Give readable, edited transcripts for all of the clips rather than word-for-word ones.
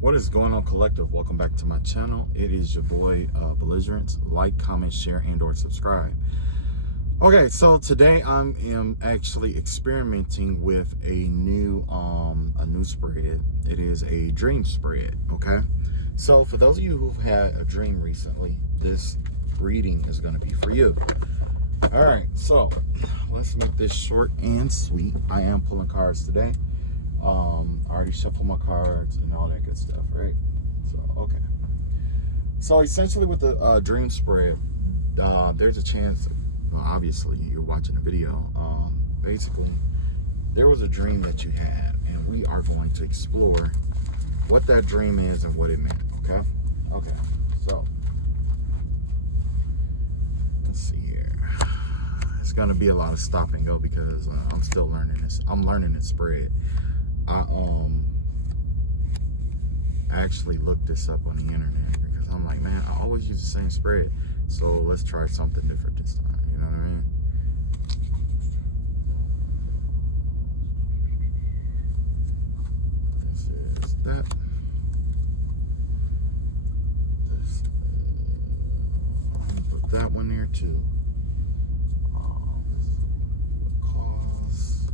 What is going on, collective? Welcome back to my channel. It is your boy Belligerence. Like, comment, share, and/or subscribe. Okay, so today I am actually experimenting with a new spread. It is a dream spread. Okay, so for those of you who've had a dream recently, this reading is going to be for you. All right, so let's make this short and sweet. I am pulling cards today. I already shuffled my cards and all that good stuff, right? So, okay. So essentially with the dream spread, there's a chance, obviously you're watching a video, basically there was a dream that you had, and we are going to explore what that dream is and what it meant, okay? Okay, so, let's see here. It's gonna be a lot of stop and go because I'm still learning this. I'm learning this spread. I actually looked this up on the internet because I'm like, man, I always use the same spread, so let's try something different this time. You know what I mean? This is that. This. I'm gonna put that one there too. This is what caused.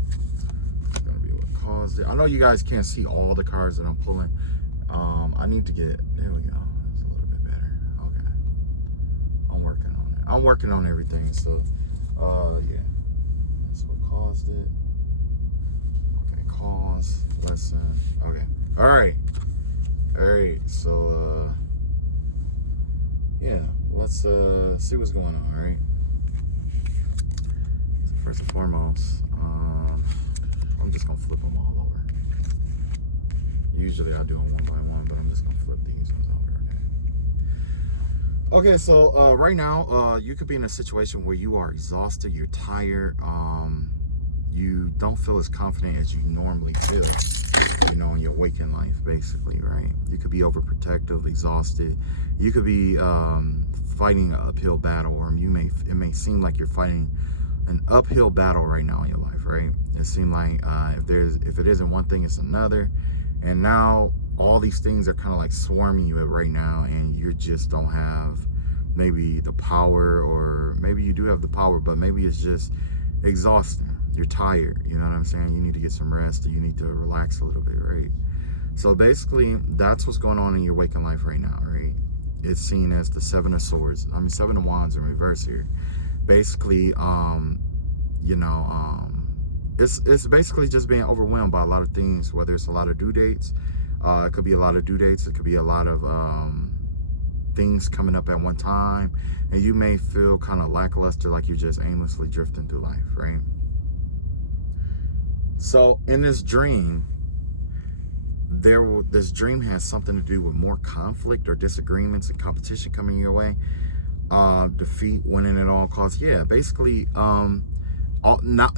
It's gonna be what caused it. I know you guys can't see all the cards that I'm pulling. I need to get, there we go. That's a little bit better. Okay. I'm working on it. I'm working on everything. So, yeah. That's what caused it. Okay, cause, lesson. Okay. All right. All right. So, yeah. Let's see what's going on, all right? So first and foremost, I'm just going to flip them all over. Usually I do them one by one, but I'm just gonna flip these ones over. Okay, so right now, you could be in a situation where you are exhausted, you're tired, you don't feel as confident as you normally feel, you know, in your waking life, basically, right? You could be overprotective, exhausted. You could be fighting an uphill battle, or it may seem like you're fighting an uphill battle right now in your life, right? It seems like if it isn't one thing, it's another. And now all these things are kind of like swarming you right now, and you just don't have maybe the power, or maybe you do have the power, but maybe it's just exhausting. You're tired, you know what I'm saying? You need to get some rest, or you need to relax a little bit, right? So basically, that's what's going on in your waking life right now, right? It's seen as the Seven of Swords. I mean, Seven of Wands in reverse here. Basically, you know, it's basically just being overwhelmed by a lot of things, whether it's a lot of due dates. It could be a lot of due dates. It could be a lot of things coming up at one time. And you may feel kind of lackluster, like you're just aimlessly drifting through life, right? So in this dream, this dream has something to do with more conflict or disagreements and competition coming your way. Defeat, winning at all costs. Yeah, basically,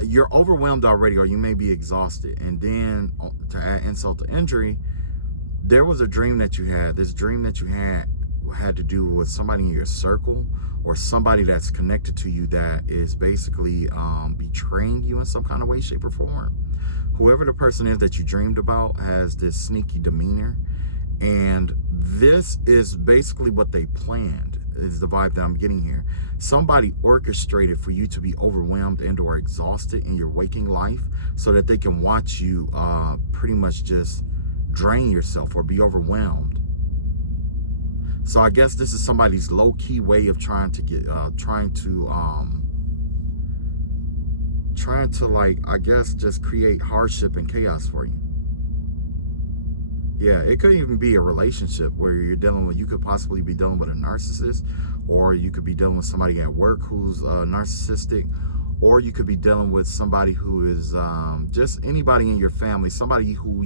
you're overwhelmed already, or you may be exhausted, and then to add insult to injury, there was a dream that you had. This dream that you had to do with somebody in your circle, or somebody that's connected to you that is basically betraying you in some kind of way, shape, or form. Whoever the person is that you dreamed about has this sneaky demeanor, and this is basically what they planned, is the vibe that I'm getting here. Somebody orchestrated for you to be overwhelmed and or exhausted in your waking life, so that they can watch you pretty much just drain yourself or be overwhelmed. So I guess this is somebody's low-key way of trying to like, I guess, just create hardship and chaos for you. Yeah, it could even be a relationship where you could possibly be dealing with a narcissist, or you could be dealing with somebody at work who's narcissistic, or you could be dealing with somebody who is just anybody in your family, somebody who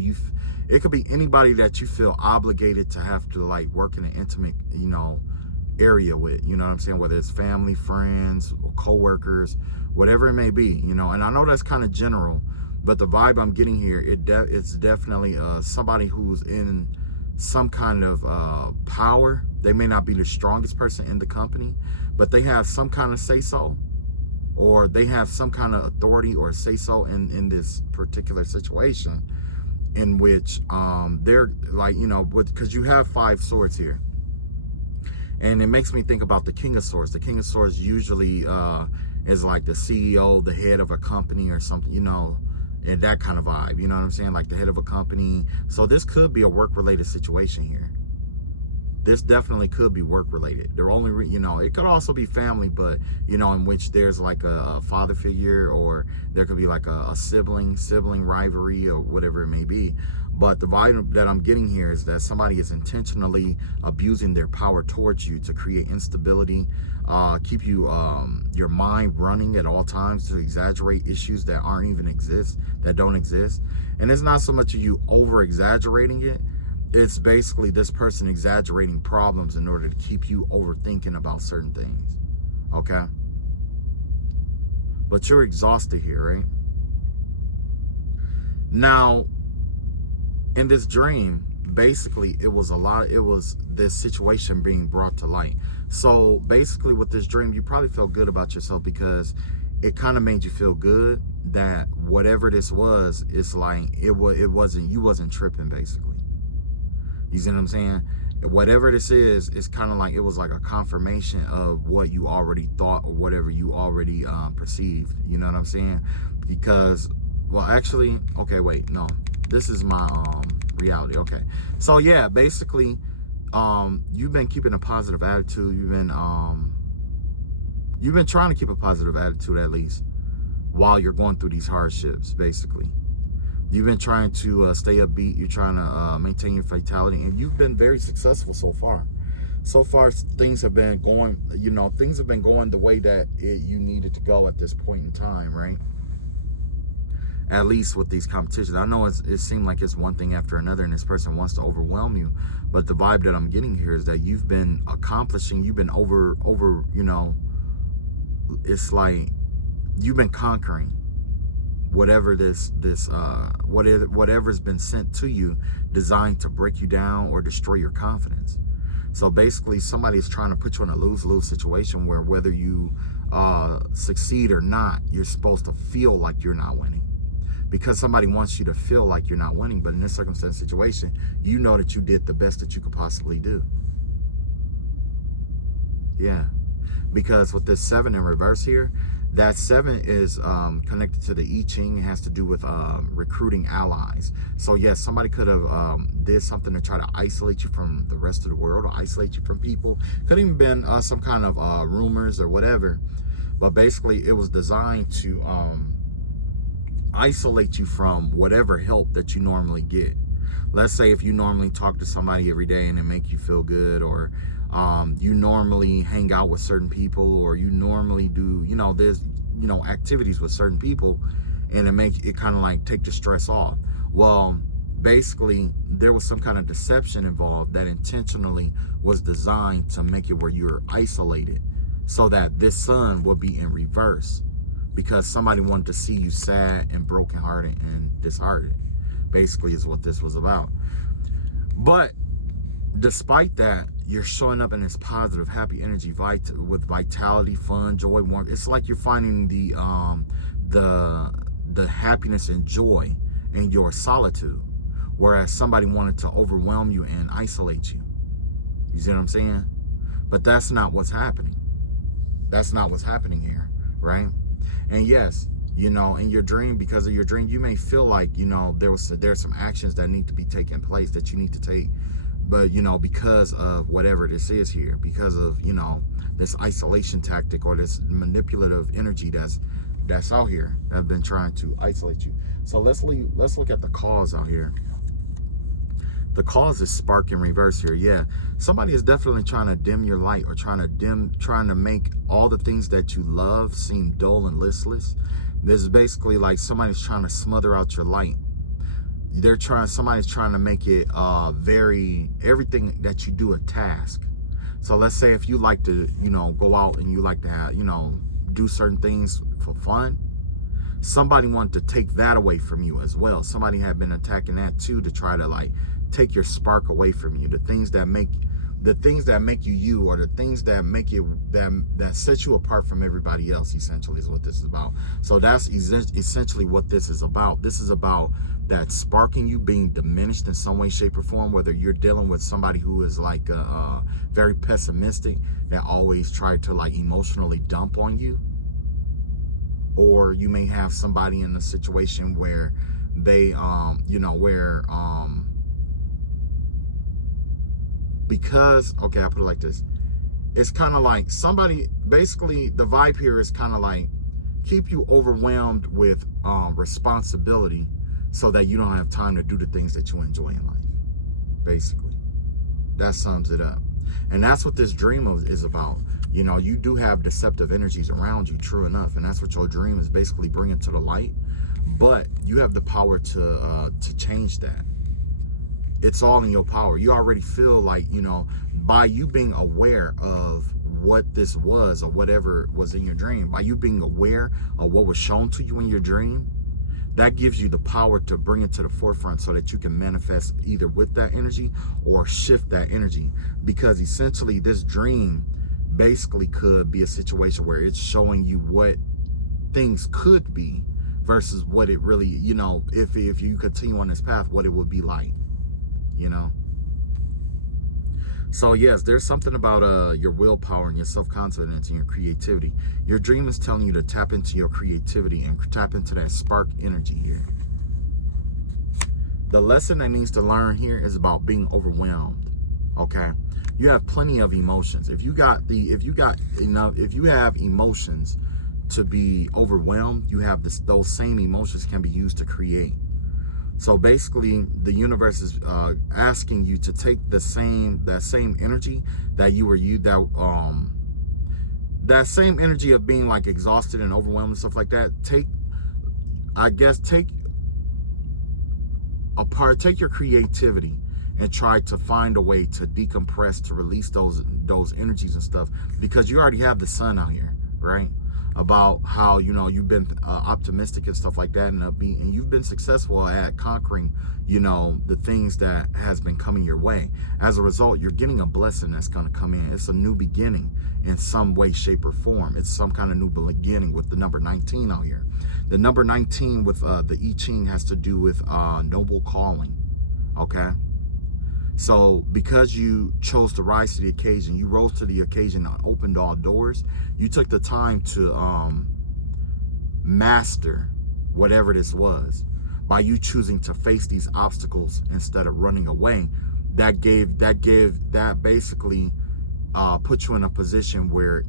it could be anybody that you feel obligated to have to like work in an intimate, you know, area with, you know what I'm saying? Whether it's family, friends, or co-workers, whatever it may be, you know. And I know that's kind of general, but the vibe I'm getting here, it's definitely somebody who's in some kind of power. They may not be the strongest person in the company, but they have some kind of say-so, or they have some kind of authority or say-so in this particular situation. in which they're like, you know, because you have 5 swords here. And it makes me think about the King of Swords. The King of Swords usually is like the CEO, the head of a company or something, you know, and that kind of vibe. You know what I'm saying? Like the head of a company. So this could be a work-related situation here. This definitely could be work-related. They're only, you know, it could also be family, but, you know, in which there's like a father figure, or there could be like a sibling rivalry or whatever it may be. But the vibe that I'm getting here is that somebody is intentionally abusing their power towards you to create instability, keep you your mind running at all times, to exaggerate issues that don't exist. And it's not so much of you over exaggerating it. It's basically this person exaggerating problems in order to keep you overthinking about certain things. Okay? But you're exhausted here, right? Now, in this dream, basically it was this situation being brought to light. So basically with this dream, you probably felt good about yourself, because it kind of made you feel good that whatever this was, it's like you wasn't tripping, basically. You see what I'm saying? Whatever this is, it's kind of like it was like a confirmation of what you already thought, or whatever you already perceived. You know what I'm saying? Because, well, actually, okay, wait, no, this is my reality. Okay, so yeah, basically, you've been keeping a positive attitude. You've been trying to keep a positive attitude, at least, while you're going through these hardships, basically. You've been trying to stay upbeat. You're trying to maintain your vitality, and you've been very successful so far. So far, things have been going, you know, things have been going the way that you needed to go at this point in time, right? At least with these competitions. I know it seemed like it's one thing after another, and this person wants to overwhelm you. But the vibe that I'm getting here is that you've been accomplishing, you've been over, you know, it's like you've been conquering whatever's been sent to you, designed to break you down or destroy your confidence. So basically, somebody's trying to put you in a lose-lose situation where whether you succeed or not, you're supposed to feel like you're not winning, because somebody wants you to feel like you're not winning. But in this situation, you know that you did the best that you could possibly do. Yeah, because with this 7 in reverse here, that 7 is connected to the I Ching. It has to do with recruiting allies. So yes, somebody could have did something to try to isolate you from the rest of the world, or isolate you from people. Could even been some kind of rumors or whatever. But basically, it was designed to isolate you from whatever help that you normally get. Let's say if you normally talk to somebody every day and it make you feel good, or you normally hang out with certain people, or you normally do, you know, there's, you know, activities with certain people, and it makes it kind of like take the stress off. Well, basically, there was some kind of deception involved that intentionally was designed to make it where you're isolated, so that this sun will be in reverse, because somebody wanted to see you sad and brokenhearted and disheartened, basically, is what this was about. But despite that, you're showing up in this positive, happy energy, with vitality, fun, joy, warmth. It's like you're finding the happiness and joy in your solitude, whereas somebody wanted to overwhelm you and isolate you. You see what I'm saying? But that's not what's happening. That's not what's happening here, right? And yes, you know, in your dream, because of your dream, you may feel like, you know, there's some actions that need to be taking place, that you need to take. But, you know, because of whatever this is here, because of, you know, this isolation tactic, or this manipulative energy that's out here, that have been trying to isolate you. So let's look at the cause out here. The cause is spark in reverse here. Yeah, somebody is definitely trying to dim your light, or trying to make all the things that you love seem dull and listless. This is basically like somebody's trying to smother out your light. Somebody's trying to make it everything that you do a task. So let's say if you like to, you know, go out and you like to have, you know, do certain things for fun, somebody wanted to take that away from you as well. Somebody had been attacking that too, to try to like take your spark away from you. The things that make you you, or the things that make you that set you apart from everybody else, essentially, is what this is about. So that's essentially what this is about. This is about that spark in you being diminished in some way, shape, or form, whether you're dealing with somebody who is like very pessimistic, that always try to like emotionally dump on you, or you may have somebody in a situation where they because, okay, I put it like this, it's kind of like somebody, basically the vibe here is kind of like keep you overwhelmed with responsibility so that you don't have time to do the things that you enjoy in life. Basically, that sums it up. And that's what this dream is about. You know, you do have deceptive energies around you, true enough, and that's what your dream is basically bringing to the light. But you have the power to change that. It's all in your power. You already feel like, you know, by you being aware of what this was or whatever was in your dream, by you being aware of what was shown to you in your dream, that gives you the power to bring it to the forefront so that you can manifest either with that energy or shift that energy. Because essentially this dream basically could be a situation where it's showing you what things could be versus what it really, you know, if you continue on this path, what it would be like, you know. So yes, there's something about your willpower and your self-confidence and your creativity. Your dream is telling you to tap into your creativity and tap into that spark energy here. The lesson that needs to learn here is about being overwhelmed. Okay, you have plenty of emotions. If you have emotions to be overwhelmed, you have those same emotions can be used to create. So basically, the universe is asking you to take that same energy that that same energy of being like exhausted and overwhelmed and stuff like that. Take your creativity and try to find a way to decompress, to release those energies and stuff, because you already have the sun out here, right? About how, you know, you've been optimistic and stuff like that, and you've been successful at conquering, you know, the things that has been coming your way. As a result, you're getting a blessing that's going to come in. It's a new beginning in some way, shape, or form. It's some kind of new beginning with the number 19 out here. The number 19 with the I Ching has to do with noble calling. Okay. So because you chose to rise to the occasion, you rose to the occasion and opened all doors, you took the time to master whatever this was. By you choosing to face these obstacles instead of running away, that basically put you in a position where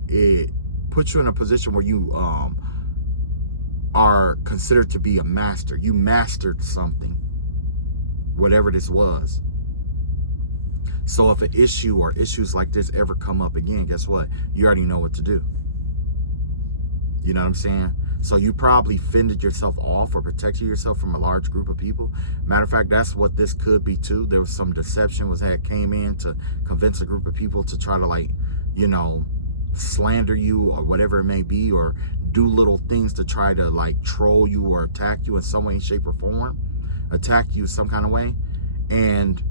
you are considered to be a master. You mastered something, whatever this was. So if an issue or issues like this ever come up again, guess what? You already know what to do. You know what I'm saying? So you probably fended yourself off or protected yourself from a large group of people. Matter of fact, that's what this could be too. There was some deception came in to convince a group of people to try to, like, you know, slander you or whatever it may be, or do little things to try to like troll you or attack you in some way, shape, or form. Attack you some kind of way. And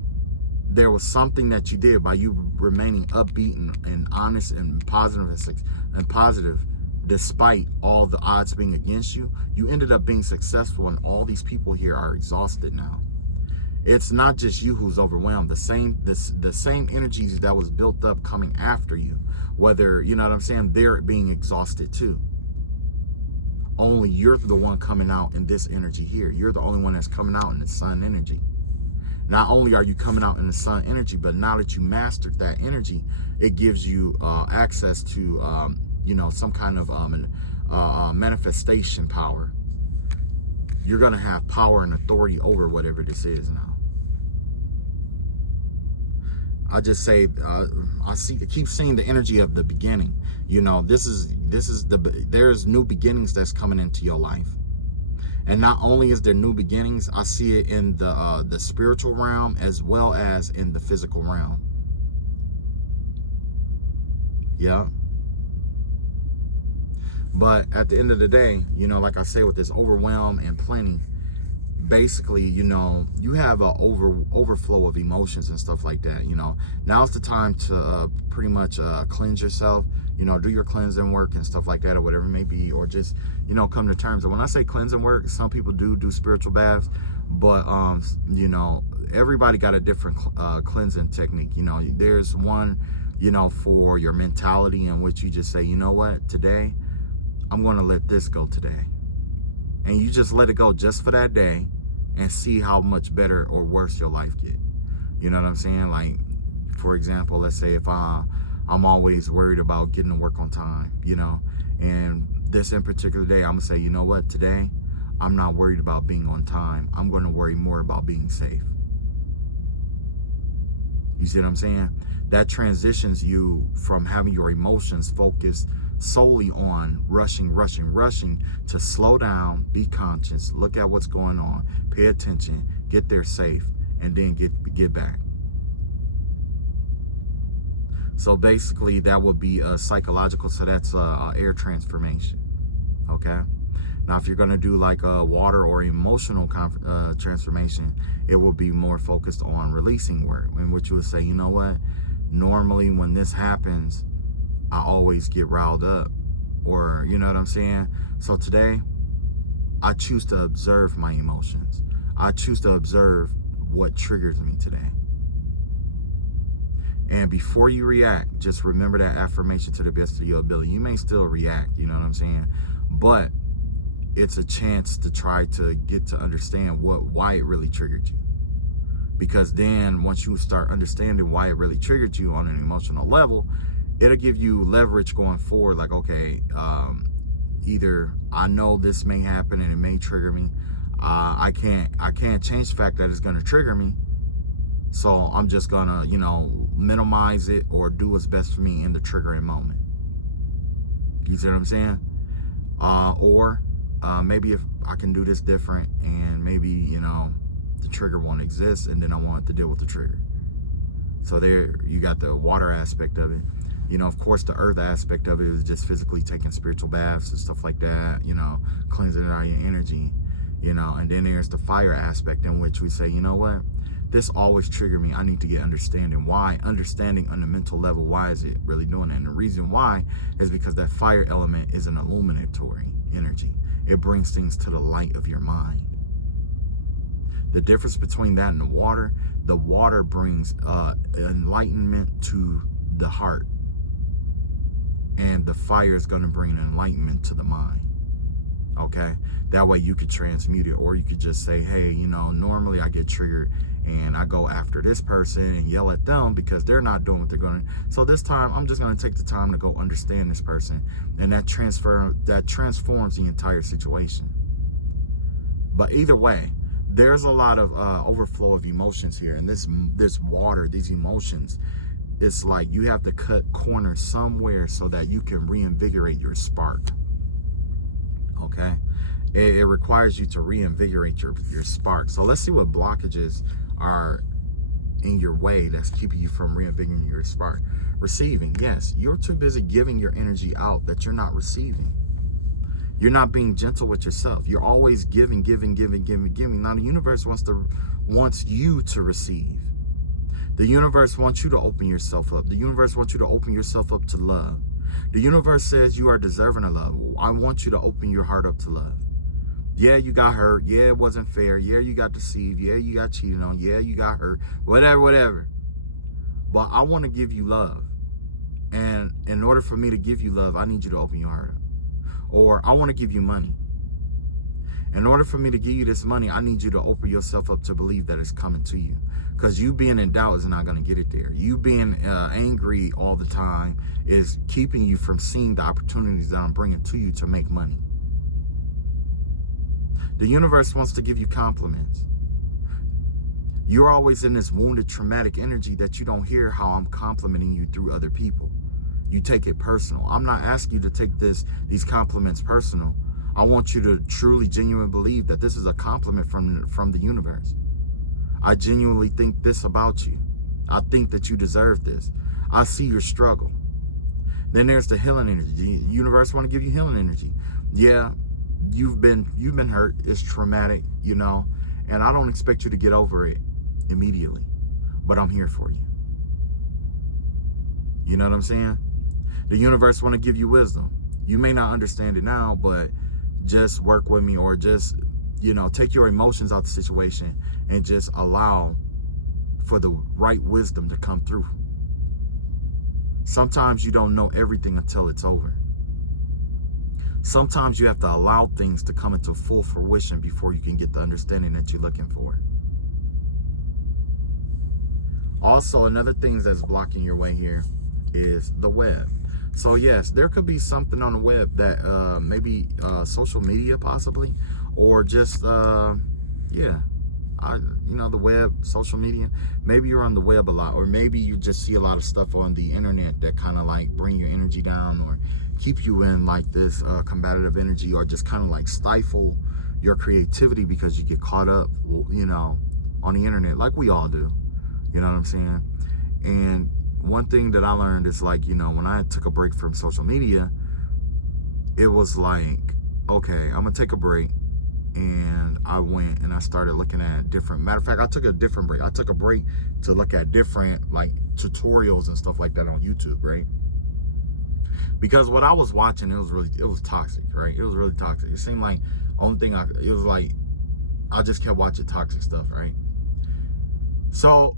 there was something that you did by you remaining upbeat and honest and positive, despite all the odds being against you. You ended up being successful, and all these people here are exhausted now. It's not just you who's overwhelmed. The same energies that was built up coming after you, whether, you know what I'm saying, they're being exhausted too. Only you're the one coming out in this energy here. You're the only one that's coming out in the sun energy. Not only are you coming out in the sun energy, but now that you mastered that energy, it gives you access to, you know, some kind of manifestation power. You're going to have power and authority over whatever this is now. I just say, I keep seeing the energy of the beginning. You know, there's new beginnings that's coming into your life. And not only is there new beginnings, I see it in the spiritual realm as well as in the physical realm. Yeah. But at the end of the day, you know, like I say, with this overwhelm and plenty, basically, you know, you have a overflow of emotions and stuff like that. You know, now's the time to pretty much cleanse yourself. You know, do your cleansing work and stuff like that, or whatever it may be, or just, you know, come to terms. And when I say cleansing work, some people do spiritual baths, But you know, everybody got a different cleansing technique. You know, there's one, you know, for your mentality, in which you just say, you know what, today I'm going to let this go today, and you just let it go just for that day, and see how much better or worse your life get. You know what I'm saying? Like, for example, let's say if I'm always worried about getting to work on time, you know, and this in particular day, I'm gonna say, you know what, today I'm not worried about being on time. I'm going to worry more about being safe. You see what I'm saying? That transitions you from having your emotions focused solely on rushing, to slow down, be conscious, look at what's going on, pay attention, get there safe, and then get back. So basically, that would be a psychological. So that's air transformation. Okay. Now, if you're going to do like a water or emotional transformation, it will be more focused on releasing work, in which you would say, you know what, normally when this happens, I always get riled up, or, you know what I'm saying? So today, I choose to observe my emotions. I choose to observe what triggers me today. And before you react, just remember that affirmation to the best of your ability. You may still react, you know what I'm saying? But it's a chance to try to get to understand why it really triggered you. Because then once you start understanding why it really triggered you on an emotional level, it'll give you leverage going forward. Like, okay, either I know this may happen and it may trigger me. I can't change the fact that it's going to trigger me. So I'm just gonna, you know, minimize it or do what's best for me in the triggering moment. You see what I'm saying? Or maybe if I can do this different, and maybe, you know, the trigger won't exist, and then I want to deal with the trigger. So there you got the water aspect of it. You know, of course, the earth aspect of it is just physically taking spiritual baths and stuff like that, you know, cleansing out your energy, you know. And then there's the fire aspect, in which we say, you know what, this always triggered me. I need to get understanding on the mental level. Why is it really doing it? And the reason why is because that fire element is an illuminatory energy. It brings things to the light of your mind. The difference between that and the water brings enlightenment to the heart, and the fire is going to bring enlightenment to the mind. Okay, that way you could transmute it, or you could just say, hey, you know, normally I get triggered and I go after this person and yell at them because they're not doing what they're going to. So this time I'm just going to take the time to go understand this person, and that transforms the entire situation. But either way, there's a lot of overflow of emotions here, and this water, these emotions, it's like you have to cut corners somewhere so that you can reinvigorate your spark. Okay, it requires you to reinvigorate your spark. So let's see what blockages are in your way that's keeping you from reinvigorating your spark. Receiving, yes, you're too busy giving your energy out that you're not receiving. You're not being gentle with yourself. You're always giving. Now the universe wants you to receive. The universe wants you to open yourself up. The universe wants you to open yourself up to love. The universe says you are deserving of love. I want you to open your heart up to love. Yeah, you got hurt. Yeah, it wasn't fair. Yeah, you got deceived. Yeah, you got cheated on. Yeah, you got hurt. Whatever. But I want to give you love. And in order for me to give you love, I need you to open your heart up. Or I want to give you money. In order for me to give you this money, I need you to open yourself up to believe that it's coming to you. Because you being in doubt is not going to get it there. You being angry all the time is keeping you from seeing the opportunities that I'm bringing to you to make money. The universe wants to give you compliments. You're always in this wounded, traumatic energy that you don't hear how I'm complimenting you through other people. You take it personal. I'm not asking you to take these compliments personal. I want you to truly, genuinely believe that this is a compliment from the universe. I genuinely think this about you. I think that you deserve this. I see your struggle. Then there's the healing energy. The universe want to give you healing energy. Yeah, you've been hurt. It's traumatic, you know, and I don't expect you to get over it immediately, but I'm here for you. You know what I'm saying? The universe want to give you wisdom. You may not understand it now, but just work with me, or just you know, take your emotions out the situation and just allow for the right wisdom to come through. Sometimes you don't know everything until it's over. Sometimes you have to allow things to come into full fruition before you can get the understanding that you're looking for. Also, another thing that's blocking your way here is the web. So yes, there could be something on the web that maybe social media possibly, or just yeah, you know, the web, social media. Maybe you're on the web a lot, or maybe you just see a lot of stuff on the internet that kind of like bring your energy down or keep you in like this combative energy, or just kind of like stifle your creativity because you get caught up, you know, on the internet like we all do. You know what I'm saying? And one thing that I learned is like, you know, when I took a break from social media, it was like, okay, I'm gonna take a break. And I went and I started looking at different, matter of fact, I took a different break. I took a break to look at different like tutorials and stuff like that on YouTube, right? Because what I was watching, it was toxic, right? It was really toxic. It seemed like only thing it was like, I just kept watching toxic stuff, right? So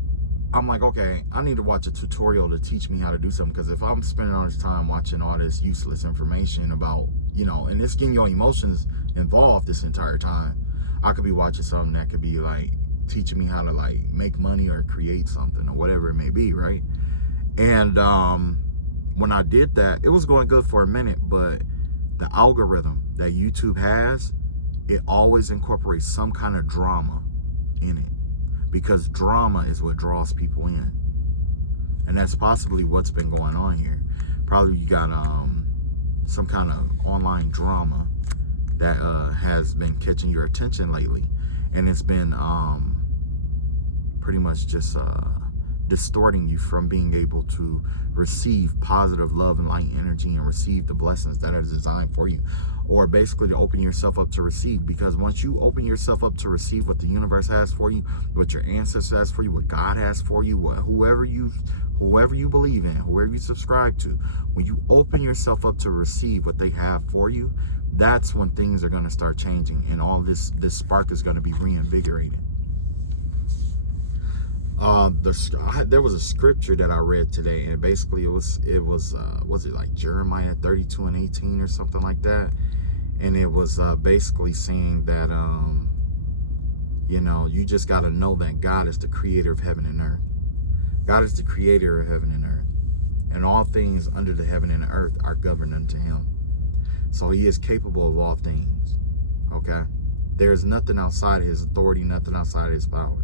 I'm like, okay, I need to watch a tutorial to teach me how to do something, because if I'm spending all this time watching all this useless information about, you know, and it's getting your emotions involved this entire time, I could be watching something that could be like teaching me how to like make money or create something or whatever it may be, right? And when I did that, it was going good for a minute, but the algorithm that YouTube has, it always incorporates some kind of drama in it, because drama is what draws people in. And that's possibly what's been going on here. Probably you got some kind of online drama that has been catching your attention lately, and it's been pretty much just distorting you from being able to receive positive love and light energy and receive the blessings that are designed for you, or basically to open yourself up to receive. Because once you open yourself up to receive what the universe has for you, what your ancestors has for you, what God has for you, whoever you believe in, whoever you subscribe to, when you open yourself up to receive what they have for you, that's when things are going to start changing, and all this spark is going to be reinvigorated. There was a scripture that I read today, and basically it was it like Jeremiah 32:18 or something like that, and it was basically saying that you know, you just got to know that God is the creator of heaven and earth. God is the creator of heaven and earth, and all things under the heaven and the earth are governed unto him. So he is capable of all things. Okay, there's nothing outside of his authority, nothing outside of his power.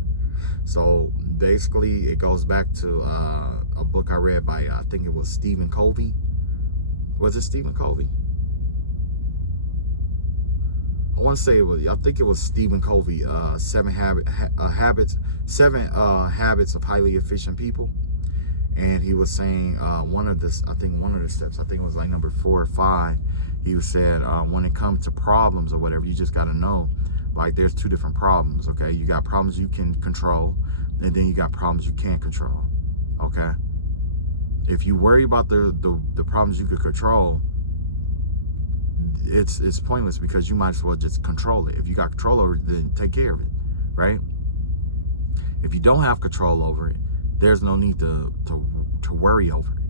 So basically it goes back to a book I read by I think it was Stephen Covey. Was it Stephen Covey? I want to say it was. I think it was Stephen Covey. 7 habits of highly efficient people. And he was saying one of the steps, I think it was like number 4 or 5. He said when it comes to problems or whatever, you just got to know, like, there's 2 different problems. Okay, you got problems you can control, and then you got problems you can't control. Okay, if you worry about the problems you could control, it's pointless, because you might as well just control it. If you got control over it, then take care of it, right? If you don't have control over it, there's no need to worry over it.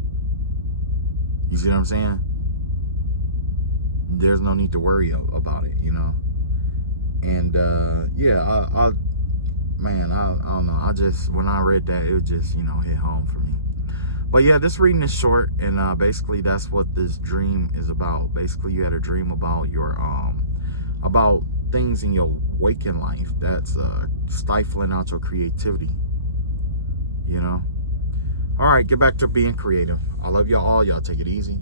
You see what I'm saying? There's no need to worry about it, you know. And yeah, I don't know. I just, when I read that, it just, you know, hit home for me. But yeah, this reading is short, and basically that's what this dream is about. Basically, you had a dream about your about things in your waking life that's stifling out your creativity. You know. All right, get back to being creative. I love y'all all. Y'all take it easy.